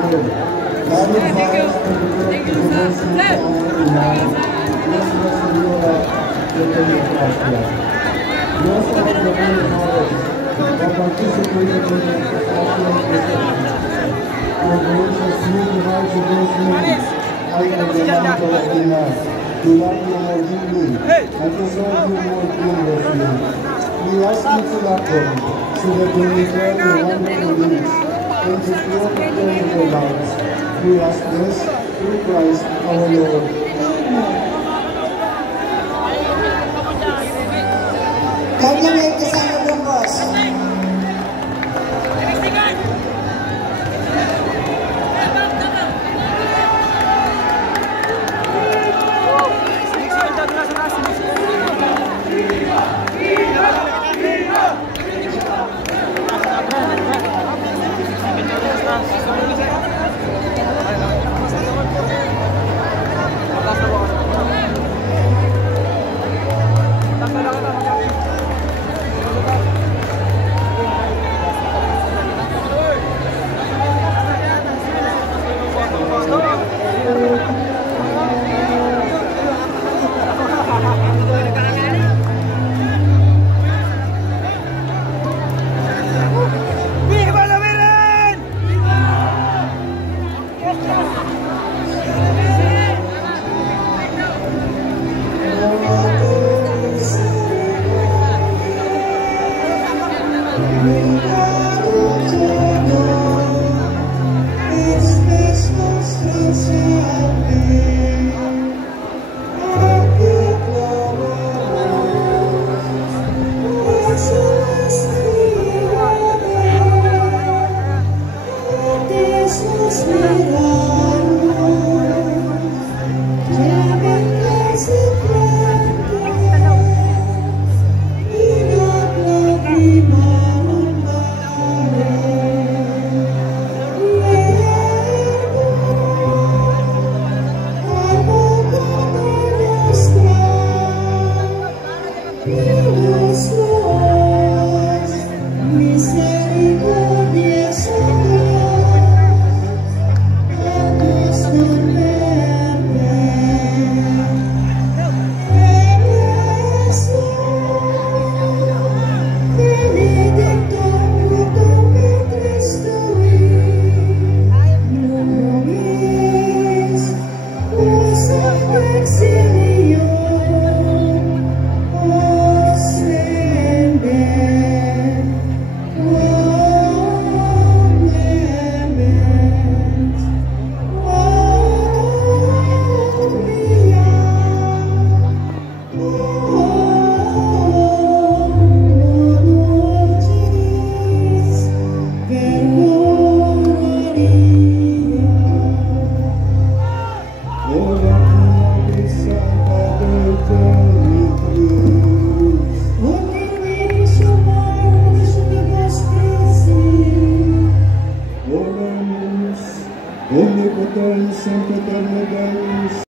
Thank you. Thank you, sir. We also have the main knowledge of participating in the operations smooth rights of those means out of the land of Latinas, to love you more deeply and to serve you more gloriously. We ask you to love them so that they may bear your wonderful deeds and to pure fulfilling their lives. We ask this through Christ our Lord. Compliment the Son of the Boss. Omnipotens, omnipotens,